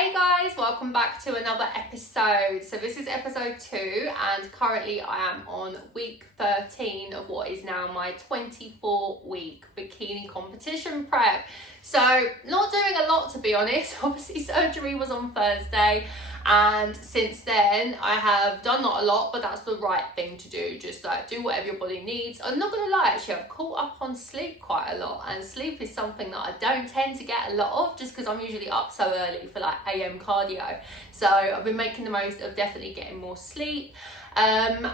Hey guys, welcome back to another episode. So this is episode 2 and currently I am on week 13 of what is now my 24-week bikini competition prep. So not doing a lot, to be honest. Obviously surgery was on Thursday and since then I have done not a lot, but that's the right thing to do. Just like do whatever your body needs. I'm not gonna lie, actually I've caught up on sleep quite a lot, and sleep is something that I don't tend to get a lot of just because I'm usually up so early for like AM cardio. So I've been making the most of definitely getting more sleep, and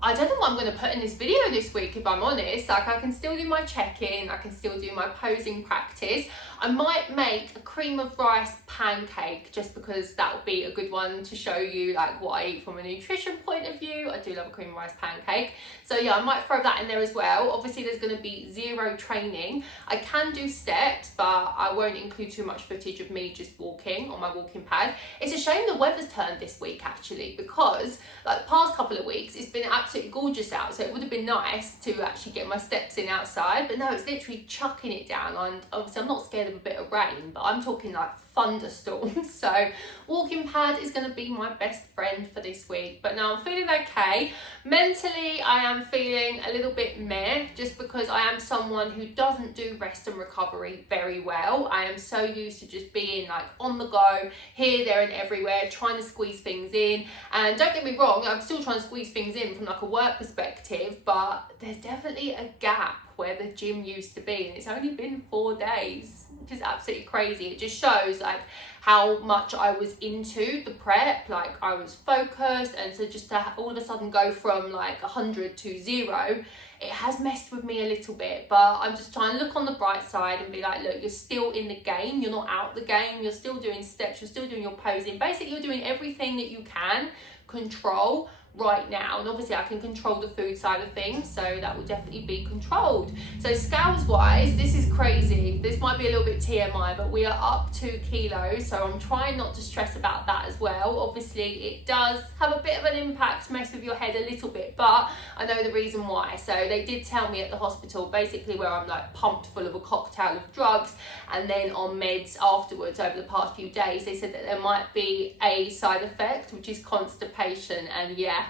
I don't know what I'm going to put in this video this week, if I'm honest. Like, I can still do my check-in, I can still do my posing practice. I might make a cream of rice pancake just because that would be a good one to show you like what I eat from a nutrition point of view. I do love a cream of rice pancake. So yeah, I might throw that in there as well. Obviously there's going to be zero training. I can do steps, but I won't include too much footage of me just walking on my walking pad. It's a shame the weather's turned this week actually, because like the past couple of weeks it's been absolutely gorgeous out, so it would have been nice to actually get my steps in outside, but no, it's literally chucking it down. And obviously I'm not scared of a bit of rain, but I'm talking like thunderstorms. So walking pad is going to be my best friend for this week. But now I'm feeling okay. Mentally I am feeling a little bit meh, just because I am someone who doesn't do rest and recovery very well. I am so used to just being like on the go, here, there and everywhere, trying to squeeze things in. And don't get me wrong, I'm still trying to squeeze things in from like a work perspective, but there's definitely a gap where the gym used to be, and it's only been 4 days, which is absolutely crazy. It just shows like how much I was into the prep, like I was focused, and so just to all of a sudden go from like 100 to 0, it has messed with me a little bit. But I'm just trying to look on the bright side and be like, look, you're still in the game, you're not out the game, you're still doing steps, you're still doing your posing. Basically you're doing everything that you can control right now, and obviously I can control the food side of things, so that will definitely be controlled. So scales wise, this is crazy, this might be a little bit TMI, but we are up 2 kilos, so I'm trying not to stress about that as well. Obviously it does have a bit of an impact, mess with your head a little bit, but I know the reason why. So they did tell me at the hospital, basically where I'm like pumped full of a cocktail of drugs and then on meds afterwards over the past few days, they said that there might be a side effect, which is constipation. And yeah,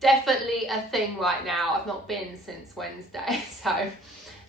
definitely a thing right now. I've not been since Wednesday, so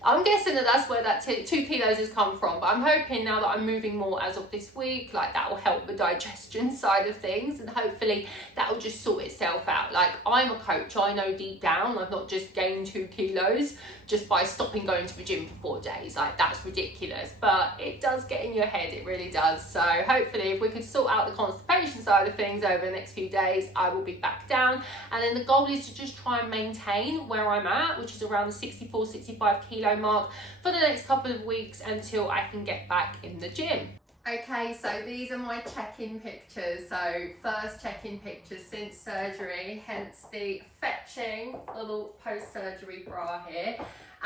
I'm guessing that that's where that 2 kilos has come from. But I'm hoping now that I'm moving more as of this week, like that will help the digestion side of things, and hopefully that will just sort itself out. Like, I'm a coach, I know deep down I've not just gained 2 kilos just by stopping going to the gym for 4 days. Like, that's ridiculous, but it does get in your head, it really does. So hopefully if we could sort out the constipation side of things over the next few days, I will be back down. And then the goal is to just try and maintain where I'm at, which is around the 64-65 kilo mark for the next couple of weeks until I can get back in the gym. Okay, so these are my check-in pictures. So first check-in pictures since surgery, hence the fetching little post-surgery bra here.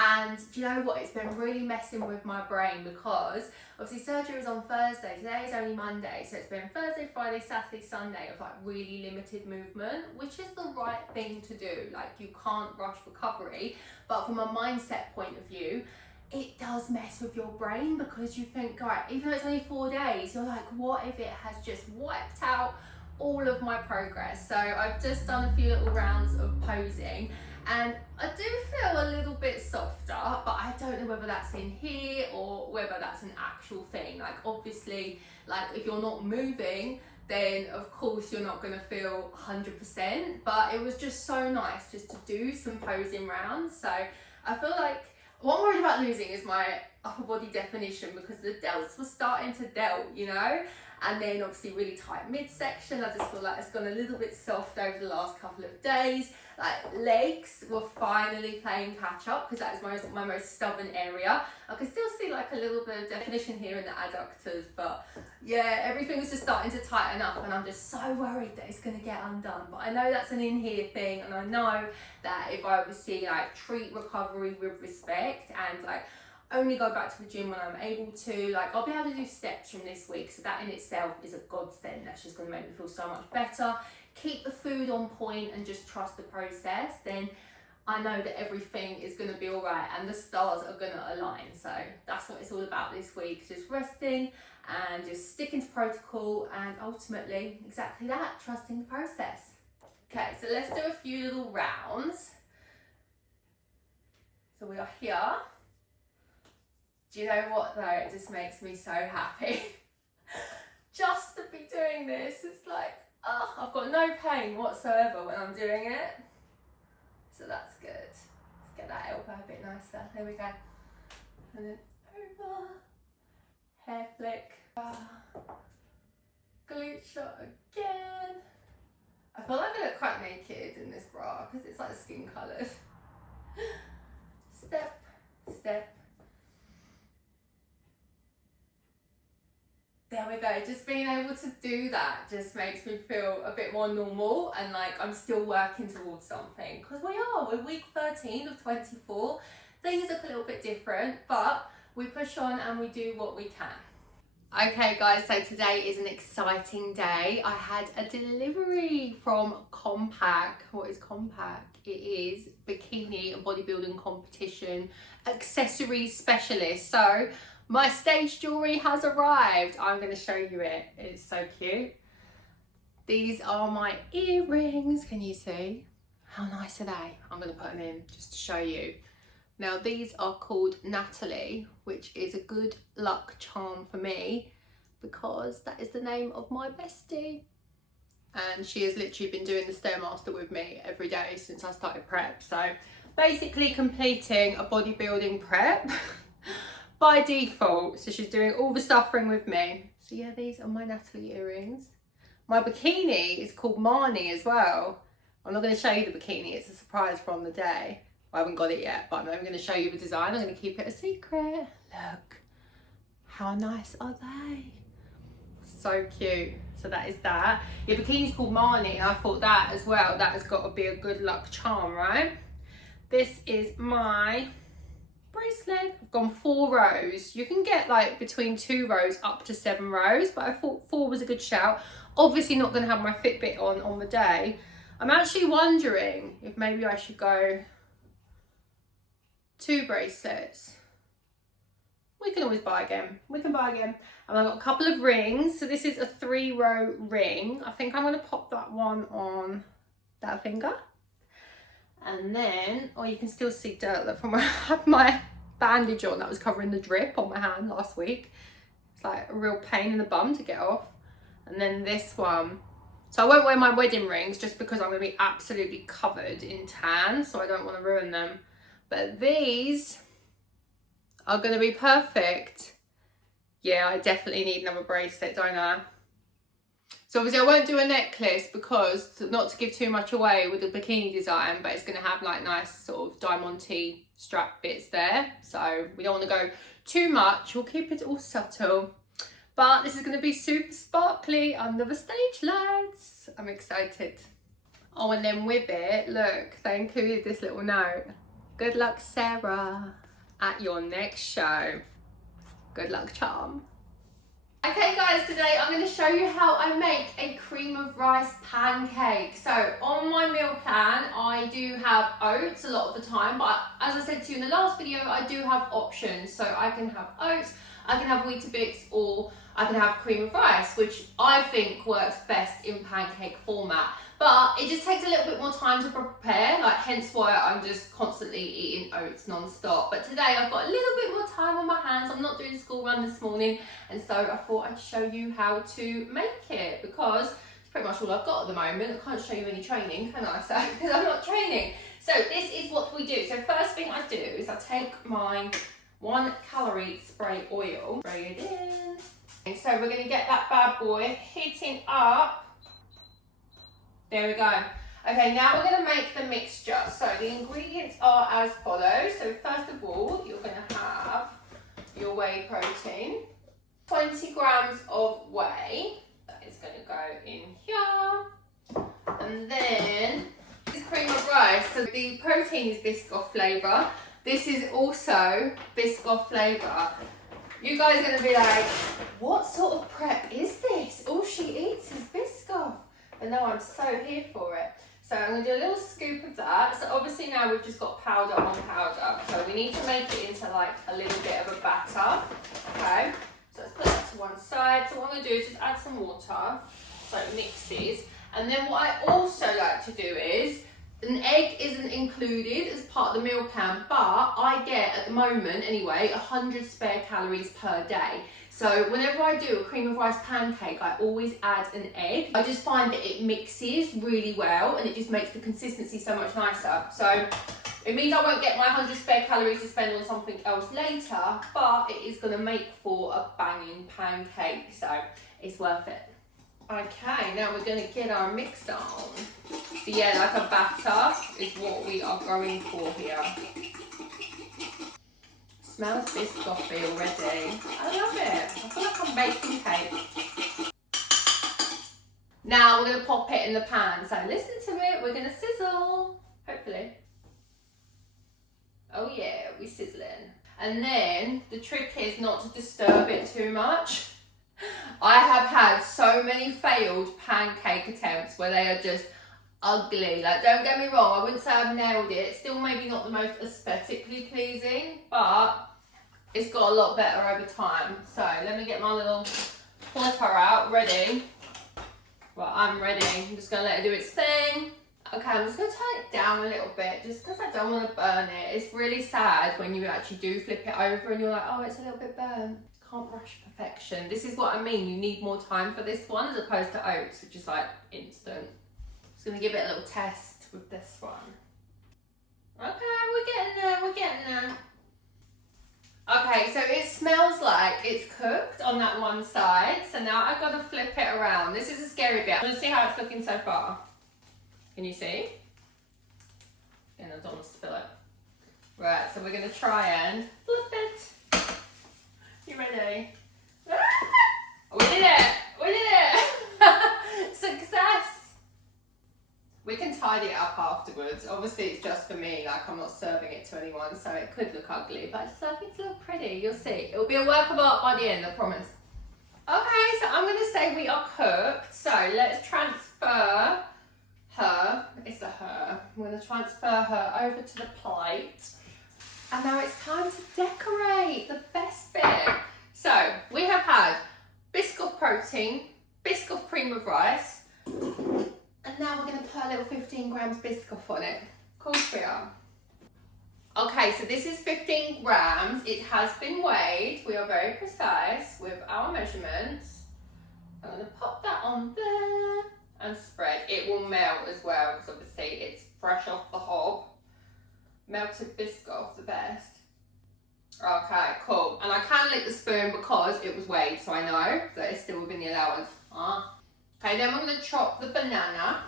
And do you know what, it's been really messing with my brain, because obviously surgery was on Thursday, today is only Monday, so it's been Thursday, Friday, Saturday, Sunday of like really limited movement, which is the right thing to do. Like, you can't rush recovery, but from a mindset point of view, it does mess with your brain, because you think, right, even though it's only 4 days, you're like, what if it has just wiped out all of my progress? So I've just done a few little rounds of posing, and I do feel a little bit softer, but I don't know whether that's in here or whether that's an actual thing. Like, obviously, like if you're not moving, then of course you're not going to feel 100%, but it was just so nice just to do some posing rounds. So I feel like what I'm worried about losing is my upper body definition, because the delts were starting to delt, you know, and then obviously really tight midsection. I just feel like it's gone a little bit soft over the last couple of days. Like, legs were finally playing catch up, because that is my most stubborn area. I can still see like a little bit of definition here in the adductors, but yeah, everything was just starting to tighten up, and I'm just so worried that it's going to get undone. But I know that's an in here thing, and I know that if I obviously like treat recovery with respect and like only go back to the gym when I'm able to, like I'll be able to do steps from this week, so that in itself is a godsend. That's just going to make me feel so much better. Keep the food on point and just trust the process, then I know that everything is going to be all right and the stars are going to align. So that's what it's all about this week, just resting and just sticking to protocol, and ultimately exactly that, trusting the process. Okay, so let's do a few little rounds. So we are here. Do you know what though? It just makes me so happy. Just to be doing this, it's like, oh, I've got no pain whatsoever when I'm doing it. So that's good. Let's get that elbow a bit nicer. There we go. And then over. Hair flick. Glute shot again. I feel like I look quite naked in this bra because it's like skin coloured. Step, step. There we go. Just being able to do that just makes me feel a bit more normal and like I'm still working towards something, because we're week 13 of 24. Things look a little bit different, but we push on and we do what we can. Okay guys, so today is an exciting day. I had a delivery from Compact. What is Compact? It is Bikini and bodybuilding competition accessories specialist. So my stage jewellery has arrived. I'm going to show you it. It's so cute. These are my earrings. Can you see? How nice are they? I'm going to put them in just to show you. Now these are called Natalie, which is a good luck charm for me because that is the name of my bestie. And she has literally been doing the Stairmaster with me every day since I started prep. So basically completing a bodybuilding prep by default. So she's doing all the suffering with me. So yeah, these are my Natalie earrings. My bikini is called Marnie as well. I'm not going to show you the bikini, it's a surprise from the day. I haven't got it yet, but I'm not going to show you the design. I'm going to keep it a secret. Look, how nice are they? So cute. So that is that. Your bikini's called Marnie, and I thought that as well, that has got to be a good luck charm, right? This is my bracelet. I've gone 4 rows. You can get like between 2 rows up to 7 rows, but I thought 4 was a good shout. Obviously not going to have my Fitbit on the day. I'm actually wondering if maybe I should go 2 bracelets. We can always buy again. We can buy again. And I've got a couple of rings. So this is a 3-row ring. I think I'm going to pop that one on that finger. And then, oh, you can still see dirt from where I had my bandage on that was covering the drip on my hand last week. It's like a real pain in the bum to get off. And then this one. So I won't wear my wedding rings just because I'm going to be absolutely covered in tan. So I don't want to ruin them. But these are going to be perfect. Yeah, I definitely need another bracelet, don't I? So obviously I won't do a necklace because, not to give too much away with the bikini design, but it's going to have like nice sort of diamante strap bits there. So we don't want to go too much. We'll keep it all subtle. But this is going to be super sparkly under the stage lights. I'm excited. Oh, and then with it, look, they included this little note. Good luck, Sarah, at your next show. Good luck charm. Okay guys, today I'm going to show you how I make a cream of rice pancake. So on my meal plan, I do have oats a lot of the time, but as I said to you in the last video, I do have options. So I can have oats, I can have Weetabix, or I can have cream of rice, which I think works best in pancake format. But it just takes a little bit more time to prepare, like hence why I'm just constantly eating oats non-stop. But today I've got a little bit more time on my hands. I'm not doing the school run this morning, and so I thought I'd show you how to make it because it's pretty much all I've got at the moment. I can't show you any training, can I? So, because I'm not training. So this is what we do. So first thing I do is I take my 1 calorie spray oil, spray it in. And so we're going to get that bad boy heating up. There we go. Okay, now we're going to make the mixture. So the ingredients are as follows. So first of all, you're going to have your whey protein, 20 grams of whey. That is going to go in here. And then this is cream of rice. So the protein is Biscoff flavour. This is also Biscoff flavour. You guys are going to be like, what sort of prep is this? All she eats is Biscoff. But no, I'm so here for it. So I'm going to do a little scoop of that. So obviously now we've just got powder on powder. So we need to make it into like a little bit of a batter. Okay. So let's put that to one side. So what I'm going to do is just add some water so it mixes. And then what I also like to do is, an egg isn't included as part of the meal plan, but I get, at the moment anyway, 100 spare calories per day. So whenever I do a cream of rice pancake, I always add an egg. I just find that it mixes really well and it just makes the consistency so much nicer. So it means I won't get my 100 spare calories to spend on something else later, but it is going to make for a banging pancake, so it's worth it. Okay, now we're going to get our mix on. So yeah, like a batter is what we are going for here. Smells biscoffy already. I love it. I feel like I'm baking cake. Now we're going to pop it in the pan. So listen to it. We're going to sizzle. Hopefully. Oh yeah, we're sizzling. And then the trick is not to disturb it too much. I have had so many failed pancake attempts where they are just ugly. Like, don't get me wrong, I wouldn't say I've nailed it. Still maybe not the most aesthetically pleasing, but it's got a lot better over time. So let me get my little flipper out, ready. Well, I'm ready. I'm just gonna let it do its thing. Okay, I'm just gonna turn it down a little bit just because I don't want to burn it. It's really sad when you actually do flip it over and you're like, oh, it's a little bit burnt. Can't rush perfection. This is what I mean. You need more time for this one as opposed to oats, which is like instant. Just gonna give it a little test with this one. Okay, we're getting there, we're getting there. Okay, so it smells like it's cooked on that one side. So now I've got to flip it around. This is a scary bit. I'm gonna see how it's looking so far. Can you see? And I don't want to spill it. Right, so we're gonna try and flip it. You ready? We did it! We did it! Success! We can tidy it up afterwards. Obviously it's just for me, like I'm not serving it to anyone, so it could look ugly, but I just think it's a little pretty, you'll see. It'll be a work of art by the end, I promise. Okay, so I'm gonna say we are cooked, so let's transfer her, it's a her, I'm gonna transfer her over to the plate. And now it's time to decorate, the best bit. So we have had Biscoff protein, Biscoff cream of rice, and now we're going to put a little 15 grams Biscoff on it. Of course we are. Okay, so this is 15 grams. It has been weighed. We are very precise with our measurements. I'm going to pop that on there and spread. It will melt as well because obviously it's fresh off the hob. Melted Biscoff, the best. Okay, cool. And I can lick the spoon because it was weighed, so I know that it's still within the allowance. Okay, then I'm going to chop the banana.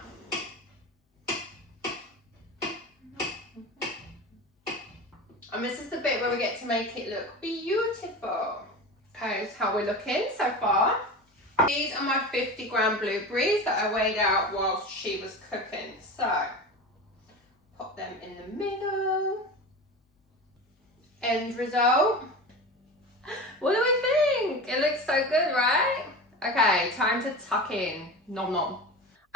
And this is the bit where we get to make it look beautiful. Okay, that's how we're looking so far. These are my 50 gram blueberries that I weighed out whilst she was cooking. So pop them in the middle. End result. What do we think? It looks so good, right? Okay, time to tuck in. Nom nom.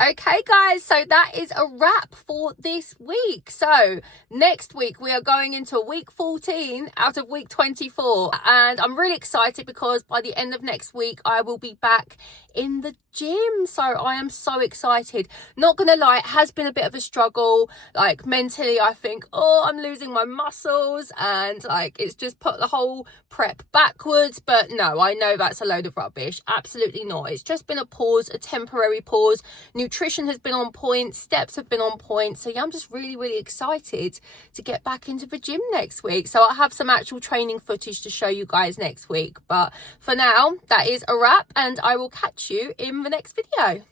Okay guys, so that is a wrap for this week. So next week we are going into week 14 out of week 24, and I'm really excited because by the end of next week I will be back in the gym. So I am so excited. Not gonna lie, it has been a bit of a struggle. Like mentally I think, oh, I'm losing my muscles, and like it's just put the whole prep backwards. But no, I know that's a load of rubbish. Absolutely not. It's just been a pause, a temporary pause. Nutrition has been on point, steps have been on point. So yeah, I'm just really excited to get back into the gym next week. So I'll have some actual training footage to show you guys next week. But for now, that is a wrap, and I will catch you in the next video.